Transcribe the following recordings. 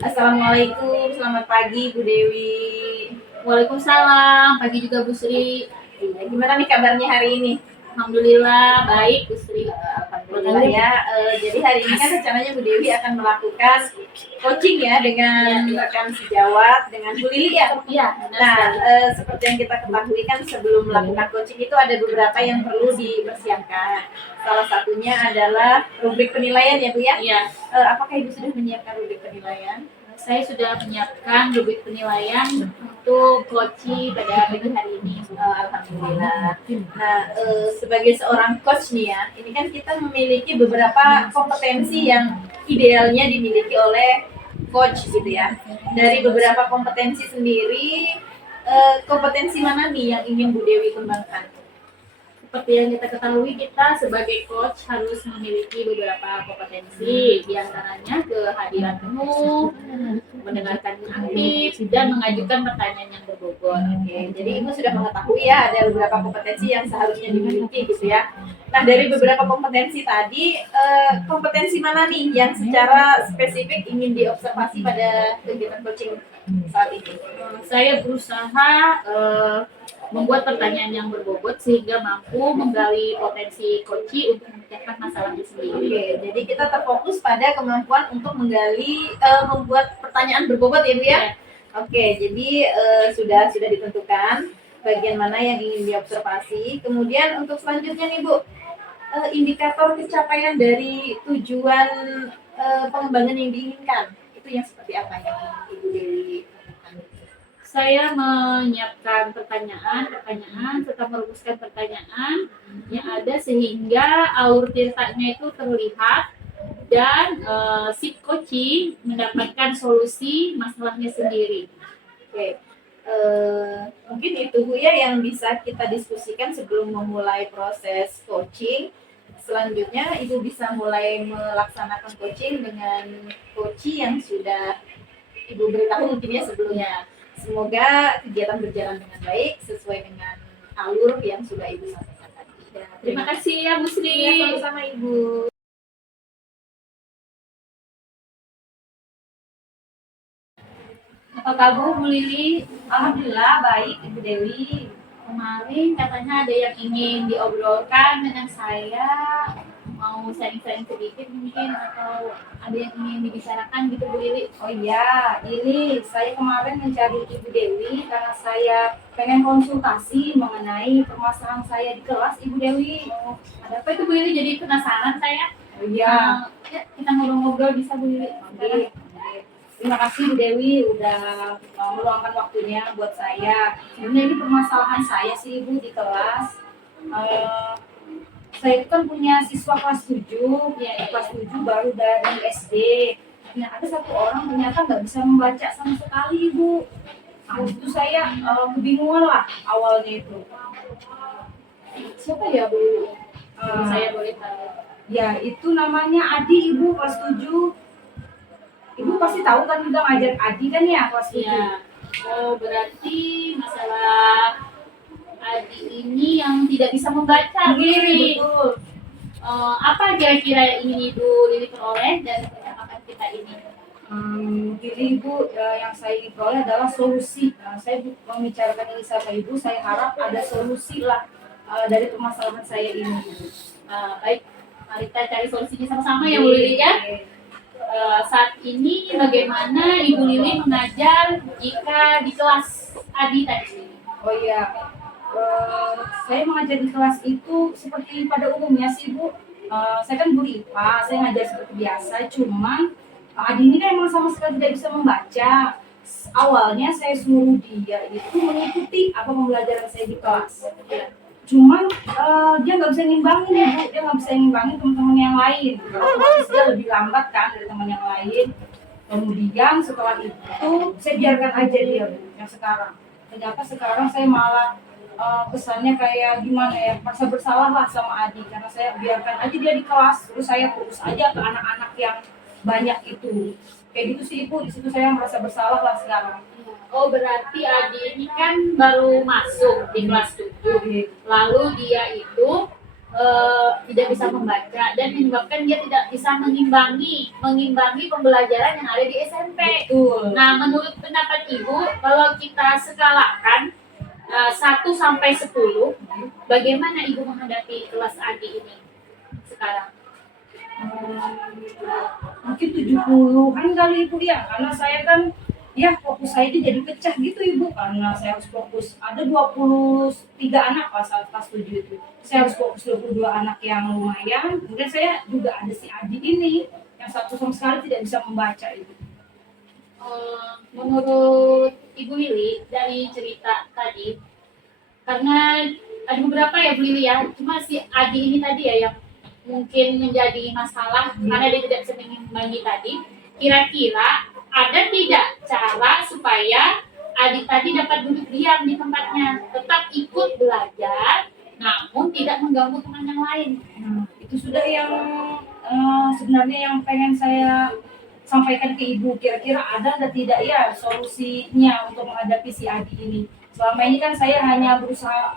Assalamualaikum, selamat pagi Bu Dewi. Waalaikumsalam, pagi juga Bu Sri. Iya, gimana nih kabarnya hari ini? Alhamdulillah baik Bu Sri. Alhamdulillah ya. Jadi hari ini kan rencananya Bu Dewi akan melakukan coaching ya dengan rekan sejawat dengan Bu Lili ya. Iya, Nah, seperti yang kita ketahui kan sebelum melakukan coaching itu ada beberapa yang perlu dipersiapkan. Salah satunya adalah rubrik penilaian ya Bu ya. Iya. Apakah Ibu sudah menyiapkan rubrik penilaian? Saya sudah menyiapkan rubrik penilaian untuk coaching pada pagi hari ini. Alhamdulillah. Nah, sebagai seorang coach nih ya, ini kan kita memiliki beberapa kompetensi yang idealnya dimiliki oleh coach gitu ya. Dari beberapa kompetensi sendiri, kompetensi mana nih yang ingin Bu Dewi kembangkan? Seperti yang kita ketahui, kita sebagai coach harus memiliki beberapa kompetensi, diantaranya kehadiran penuh, mendengarkan aktif, dan mengajukan pertanyaan yang berbobot. Oke, jadi Ibu sudah mengetahui ya ada beberapa kompetensi yang seharusnya dimiliki gitu ya. Nah, dari beberapa kompetensi tadi, kompetensi mana nih yang secara spesifik ingin diobservasi pada kegiatan coaching saat ini? Saya berusaha membuat pertanyaan yang berbobot sehingga mampu menggali potensi coaching untuk memecahkan masalahnya sendiri. Oke, jadi kita terfokus pada kemampuan untuk menggali, membuat pertanyaan berbobot ya Bu ya? Oke, jadi sudah ditentukan bagian mana yang ingin diobservasi. Kemudian untuk selanjutnya nih Bu, indikator pencapaian dari tujuan pengembangan yang diinginkan itu yang seperti apa yang Ibu Dewi? Saya menyiapkan pertanyaan serta merumuskan pertanyaan yang ada sehingga alur ceritanya itu terlihat dan si coaching mendapatkan solusi masalahnya sendiri. Oke, mungkin itu Bu ya yang bisa kita diskusikan sebelum memulai proses coaching. Selanjutnya Ibu bisa mulai melaksanakan coaching dengan coaching yang sudah Ibu beritahu mungkin ya sebelumnya. Semoga kegiatan berjalan dengan baik sesuai dengan alur yang sudah Ibu sampaikan tadi. Terima kasih ya Bu Sri. Ya, sama-sama Ibu. Apa kabar Bu Lili? Alhamdulillah baik Ibu Dewi. Kemarin katanya ada yang ingin diobrolkan dengan saya, mau sharing-sharing sedikit mungkin, atau ada yang ingin dibicarakan gitu Bu Lili? Oh iya, ini saya kemarin mencari Ibu Dewi karena saya pengen konsultasi mengenai permasalahan saya di kelas Ibu Dewi. Oh, ada apa itu Bu Lili? Jadi penasaran saya. Oh iya. Ya, kita ngobrol-ngobrol bisa Bu Lili. Oke. Terima kasih Bu Dewi udah meluangkan waktunya buat saya. Sebenarnya ini permasalahan saya sih Ibu di kelas. Saya itu kan punya siswa kelas 7, ya, kelas 7 baru dari SD. Nah, ada satu orang ternyata nggak bisa membaca sama sekali Ibu. Nah, itu saya kebingungan lah awalnya itu. Siapa ya Bu? Saya boleh tahu. Ya, itu namanya Adi Ibu, kelas 7. Ibu pasti tahu kan udah ngajar Adi kan ya kelas 7. Ya. Oh, berarti masalah Adi ini yang tidak bisa membaca. Betul. Apa kira-kira yang ingin Ibu Lili peroleh dari percakapan kita ini? Jadi Ibu, yang saya ingin peroleh adalah solusi. Saya membicarakan ini sama Ibu, saya harap ada solusi lah dari permasalahan saya ini. Baik, mari kita cari solusinya sama-sama ya Bu Lili ya. Saat ini bagaimana Ibu Lili mengajar jika di kelas Adi tadi? Oh iya, saya mengajar di kelas itu seperti pada umumnya sih Bu. Saya kan guru IPA, saya ngajar seperti biasa, cuman Adi ini kan emang sama sekali tidak bisa membaca. Awalnya saya suruh dia itu mengikuti apa pembelajaran saya di kelas. Cuman dia nggak bisa ngimbangin ya Bu, dia nggak bisa ngimbangin teman-teman yang lain. Otomatis dia lebih lambat kan dari teman yang lain. Kemudian setelah itu saya biarkan aja dia Bu, yang sekarang. Ternyata sekarang saya malah kesannya kayak gimana ya, merasa bersalah lah sama Adi karena saya biarkan aja dia di kelas, terus saya fokus aja ke anak-anak yang banyak itu. Kayak gitu sih Ibu, di situ saya merasa bersalah lah sekarang. Oh, berarti Adi ini kan baru masuk di kelas 7. Lalu dia itu tidak bisa membaca dan menyebabkan dia tidak bisa mengimbangi pembelajaran yang ada di SMP. Betul. Nah, menurut pendapat Ibu, kalau kita skalakan 1 sampai 10, bagaimana Ibu menghadapi kelas Adi ini sekarang? Mungkin 70-an kali Ibu ya, karena saya kan ya fokus saya itu jadi pecah gitu Ibu, karena saya harus fokus ada 23 anak pas saat kelas 7 itu. Saya harus fokus 22 anak yang lumayan, kemudian saya juga ada si Adi ini yang satu sama sekali tidak bisa membaca Ibu. Menurut Ibu Lili dari cerita tadi, karena ada beberapa ya Bu Lili ya, cuma si Adi ini tadi ya yang mungkin menjadi masalah karena dia tidak bisa mengimbangi tadi. Kira-kira ada tidak cara supaya Adi tadi dapat duduk diam di tempatnya, tetap ikut belajar, namun tidak mengganggu teman yang lain? Itu sudah yang sebenarnya yang pengen saya sampaikan ke Ibu. Kira-kira ada atau tidak ya solusinya untuk menghadapi si Adi ini. Selama ini kan saya hanya berusaha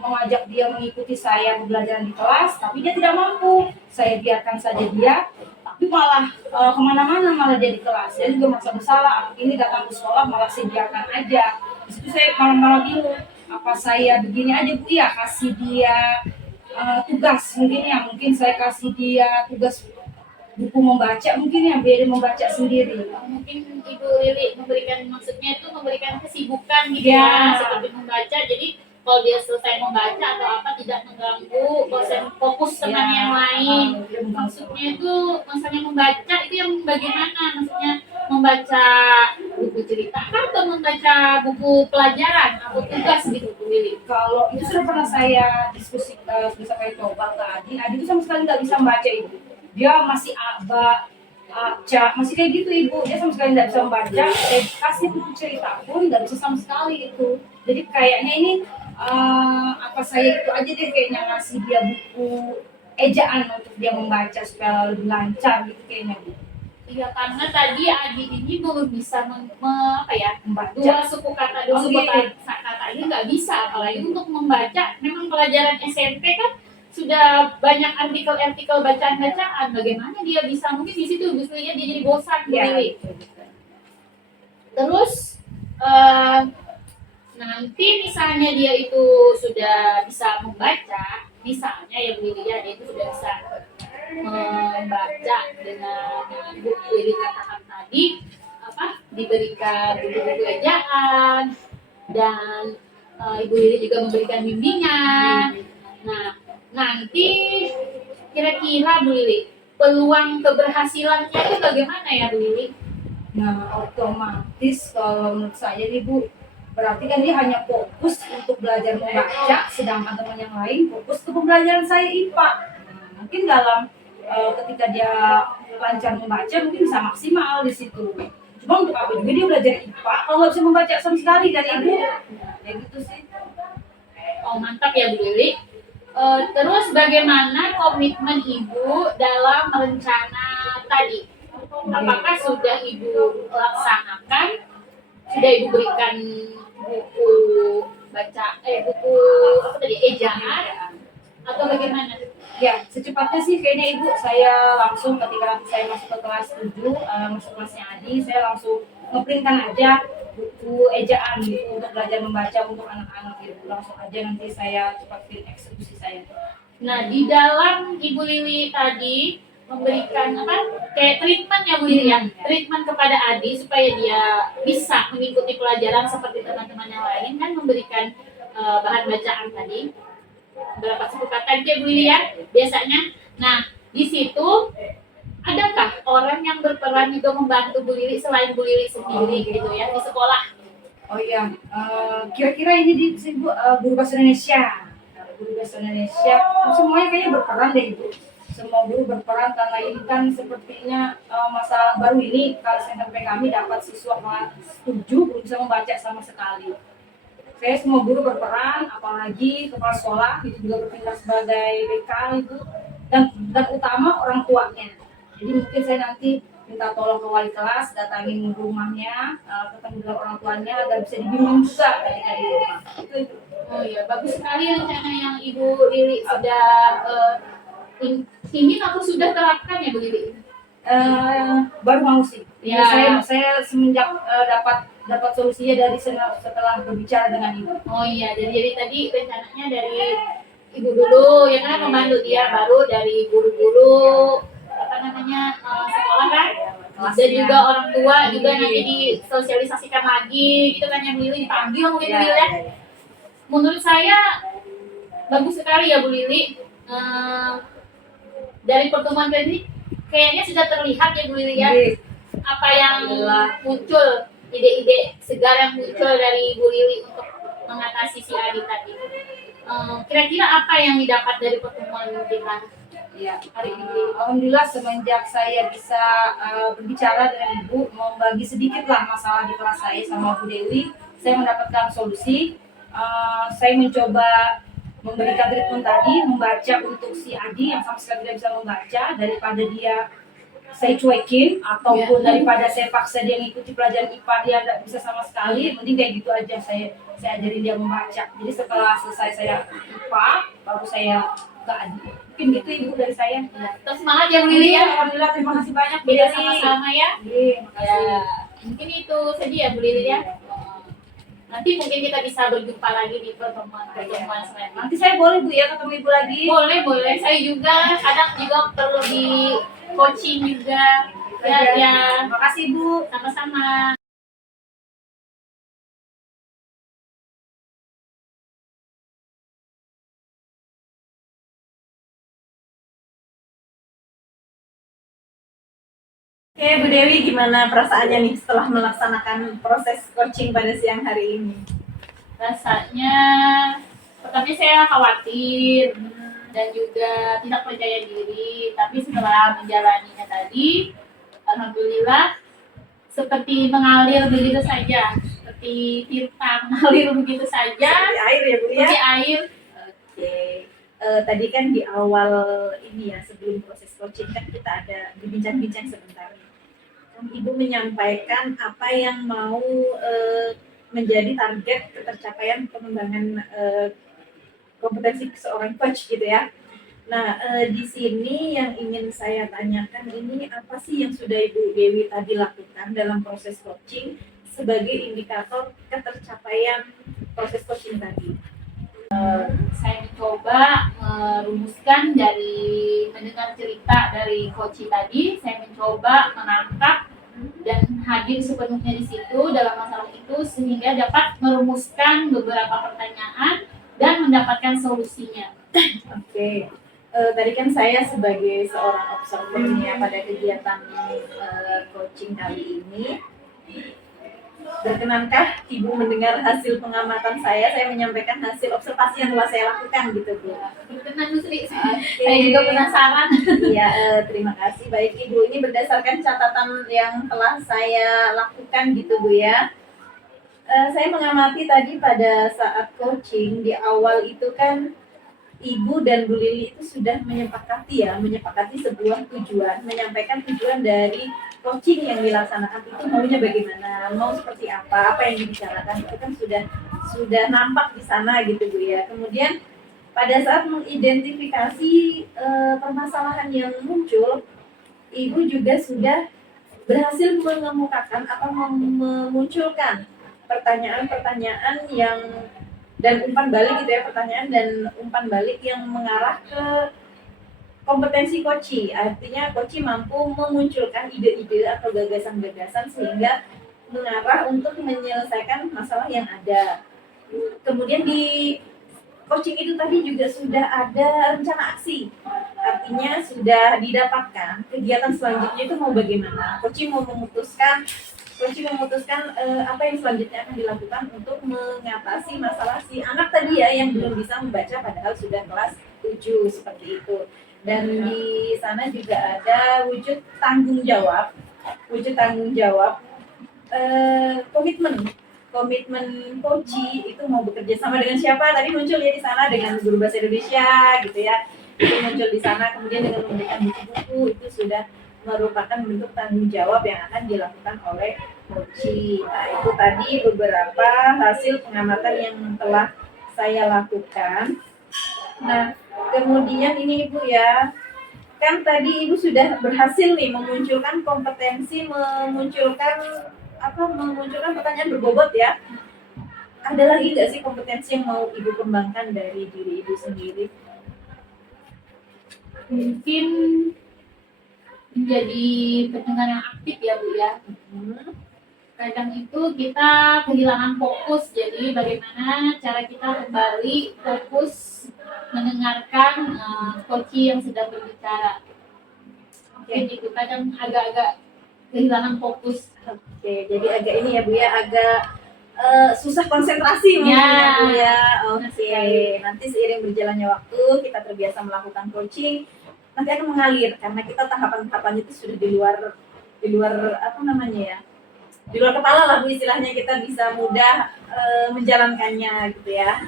mengajak dia mengikuti saya pembelajaran di kelas, tapi dia tidak mampu. Saya biarkan saja dia, tapi malah kemana-mana malah dia di kelas. Dia juga merasa bersalah. Ini datang ke sekolah malah saya biarkan aja. Di situ saya malah bingung. Apa saya begini aja Bu ya, kasih dia tugas mungkin ya, mungkin saya kasih dia tugas buku membaca mungkin ya, biar dia membaca sendiri. Mungkin Ibu Lili maksudnya itu memberikan kesibukan gitu ya, seperti membaca. Jadi kalau dia selesai membaca atau apa tidak mengganggu fokus teman yang lain. Maksudnya itu misalnya membaca itu yang bagaimana? Maksudnya membaca buku cerita atau membaca buku pelajaran atau tugas gitu Bu Lili? Kalau itu sudah pernah saya diskusi, bisa kayak coba ke Adi. Adi itu sama sekali nggak bisa membaca Ibu. Dia masih aba, masih kayak gitu Ibu. Dia sama sekali nggak bisa membaca. Saya kasih buku cerita pun nggak bisa sama sekali itu. Jadi kayaknya ini apa saya itu aja deh kayaknya ngasih dia buku ejaan untuk dia membaca supaya lebih lancar gitu kayaknya Bu. Iya, karena tadi Adi ini belum bisa Membaca. dua suku kata kata ini nggak bisa, apalagi untuk membaca. Memang pelajaran SMP kan sudah banyak artikel-artikel bacaan-bacaan. Bagaimana dia bisa? Mungkin di situ dia jadi bosan Bu Ya, Lili. Terus nanti misalnya dia itu sudah bisa membaca, misalnya ya Bu Lili ya, dia itu sudah bisa membaca dengan yang Ibu Lili katakan tadi, diberikan buku-buku ejaan dan Ibu Lili juga memberikan bimbingan. Nah, nanti kira-kira Bu Lili peluang keberhasilannya itu bagaimana ya Bu Lili? Nah, otomatis kalau menurut saya nih Bu, berarti kan dia hanya fokus untuk belajar membaca, sedangkan teman yang lain fokus ke pembelajaran saya IPA. Mungkin dalam ketika dia lancar membaca mungkin bisa maksimal di situ. Cuma untuk apa juga dia belajar IPA kalau nggak bisa membaca sama sekali kan Ibu? Kayak gitu sih. Oh, mantap ya Bu Lili. Terus bagaimana komitmen Ibu dalam rencana tadi? Apakah sudah Ibu laksanakan? Sudah Ibu berikan buku buku ejaan atau bagaimana? Ya, secepatnya sih kayaknya Ibu, saya langsung ketika saya masuk ke kelas 7, masuk kelasnya Adi, saya langsung ngeprintkan aja buku ejaan gitu untuk belajar membaca untuk anak-anak gitu. Langsung aja nanti saya cepat eksekusi saya. Nah, di dalam Ibu Lili tadi memberikan kayak treatment ya Bu Lili ya, treatment kepada Adi supaya dia bisa mengikuti pelajaran seperti teman-teman yang lain, kan memberikan bahan bacaan tadi berapa suku kata Bu Lili ya biasanya. Nah, di situ adakah orang yang berperan juga membantu Bu Lili selain Bu Lili sendiri gitu ya di sekolah? Oh iya, kira-kira ini di guru bahasa Indonesia. Guru bahasa Indonesia, semuanya kayaknya berperan deh Ibu. Semua guru berperan karena ini kan sepertinya masa baru ini kalau SMP kami dapat siswa kelas 7 belum bisa membaca sama sekali. Saya semua guru berperan, apalagi kepala sekolah itu juga bertindak sebagai BK itu dan utama orang tuanya. Jadi mungkin saya nanti minta tolong ke wali kelas datangin rumahnya, ketemu dengan orang tuanya agar bisa dibimbing juga ketika di rumah. Itu. Oh iya, bagus sekali rencana yang Ibu Lili sudah ingin atau sudah terapkan ya Bu Lili? Baru mau sih. Ya. Saya semenjak dapat solusinya dari setelah berbicara dengan ibu. Oh iya, jadi tadi rencananya dari Ibu dulu, ya kan membantu dia, baru dari guru-guru apa namanya sekolah kan, dan juga orang tua juga nanti disosialisasikan lagi, gitu kan ya Bu Lili, dipanggil mungkin Bu Lili ya. Menurut saya bagus sekali ya Bu Lili. Dari pertemuan tadi kayaknya sudah terlihat ya Bu Lili ya, apa yang muncul, ide-ide segar yang muncul dari Bu Lili untuk mengatasi si Adi tadi. Kira-kira apa yang didapat dari pertemuan kita ya hari ini? Alhamdulillah semenjak saya bisa berbicara dengan ibu, membagi sedikit lah masalah di kelas saya sama Bu Dewi, saya mendapatkan solusi. Saya mencoba memberikan treatment tadi, membaca untuk si Adi yang sama sekali tidak bisa membaca, daripada dia saya cuekin ataupun daripada saya paksa dia ngikuti pelajaran IPA dia tidak bisa sama sekali, mending kayak gitu aja saya ajarin dia membaca. Jadi setelah selesai saya IPA baru saya ke Adi. Mungkin gitu ibu dari saya. Terus semangat ya Bu Lili ya. Alhamdulillah, terima kasih banyak Bu Beda Lili. sama-sama ya. Terima kasih. Ya, mungkin itu saja ya Bu Lili ya. Nanti mungkin kita bisa berjumpa lagi di pertemuan selanjutnya. Nanti saya boleh Bu ya ketemu ibu lagi? Boleh. Saya juga kadang juga perlu di coaching juga. Ya. Makasih Bu. Sama-sama. Oke, Bu Dewi, gimana perasaannya nih setelah melaksanakan proses coaching pada siang hari ini? Rasanya pertama saya khawatir dan juga tidak percaya diri, tapi setelah menjalaninya tadi, alhamdulillah seperti mengalir begitu saja, seperti tirta mengalir begitu saja. Seperti air ya Bu ya? Seperti air. Oke. Tadi kan di awal ini ya, sebelum proses coaching kan kita ada berbincang-bincang sebentar. Ibu menyampaikan apa yang mau menjadi target ketercapaian pengembangan kompetensi seorang coach gitu ya. Nah, di sini yang ingin saya tanyakan ini apa sih yang sudah Ibu Dewi tadi lakukan dalam proses coaching sebagai indikator ketercapaian proses coaching tadi? Saya mencoba merumuskan dari mendengar cerita dari coach tadi, saya mencoba menangkap dan hadir sepenuhnya di situ dalam masalah itu sehingga dapat merumuskan beberapa pertanyaan dan mendapatkan solusinya. Oke. Tadi kan saya sebagai seorang observernya pada kegiatan coaching kali ini, berkenankah Ibu mendengar hasil pengamatan saya? Saya menyampaikan hasil observasi yang telah saya lakukan gitu Bu. Berkenan Bu Sri. Saya juga penasaran. Iya, terima kasih. Baik Ibu, ini berdasarkan catatan yang telah saya lakukan gitu Bu ya. Saya mengamati tadi pada saat coaching di awal itu kan Ibu dan Bu Lili itu sudah menyepakati sebuah tujuan, menyampaikan tujuan dari coaching yang dilaksanakan itu maunya bagaimana, mau seperti apa yang dibicarakan itu kan sudah nampak di sana gitu Bu ya. Kemudian pada saat mengidentifikasi permasalahan yang muncul, Ibu juga sudah berhasil mengemukakan atau memunculkan pertanyaan-pertanyaan yang dan umpan balik gitu ya, pertanyaan dan umpan balik yang mengarah ke kompetensi coaching. Artinya coaching mampu memunculkan ide-ide atau gagasan-gagasan sehingga mengarah untuk menyelesaikan masalah yang ada. Kemudian di coaching itu tadi juga sudah ada rencana aksi. Artinya sudah didapatkan kegiatan selanjutnya itu mau bagaimana. Coaching memutuskan apa yang selanjutnya akan dilakukan untuk mengatasi masalah si anak tadi ya yang belum bisa membaca padahal sudah kelas 7 seperti itu. Dan di sana juga ada wujud tanggung jawab, komitmen coaching itu mau bekerja sama dengan siapa, tadi muncul ya di sana dengan guru bahasa Indonesia gitu ya, itu muncul di sana. Kemudian dengan memberikan buku-buku itu sudah merupakan bentuk tanggung jawab yang akan dilakukan oleh coaching. Nah, itu tadi beberapa hasil pengamatan yang telah saya lakukan. Nah, kemudian ini Ibu ya, kan tadi Ibu sudah berhasil nih memunculkan kompetensi, memunculkan pertanyaan berbobot ya. Ada lagi nggak sih kompetensi yang mau Ibu kembangkan dari diri Ibu sendiri? Mungkin menjadi pendengar yang aktif ya Bu ya. Kadang itu kita kehilangan fokus, jadi bagaimana cara kita kembali fokus mendengarkan coach yang sedang berbicara. Mungkin itu kadang agak-agak kehilangan fokus. Oke, jadi agak ini ya Bu ya, agak susah konsentrasi mungkin ya Bu ya. Oke, nanti seiring berjalannya waktu kita terbiasa melakukan coaching, nanti akan mengalir karena kita tahapan-tahapannya itu sudah di luar apa namanya ya, di luar kepala lah Bu istilahnya, kita bisa mudah menjalankannya gitu ya.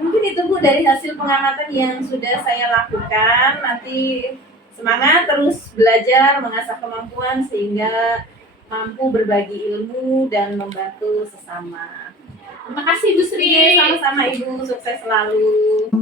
Mungkin itu Bu dari hasil pengamatan yang sudah saya lakukan. Nanti semangat terus belajar, mengasah kemampuan sehingga mampu berbagi ilmu dan membantu sesama. Terima kasih Bu Sri. Sama-sama Ibu, sukses selalu.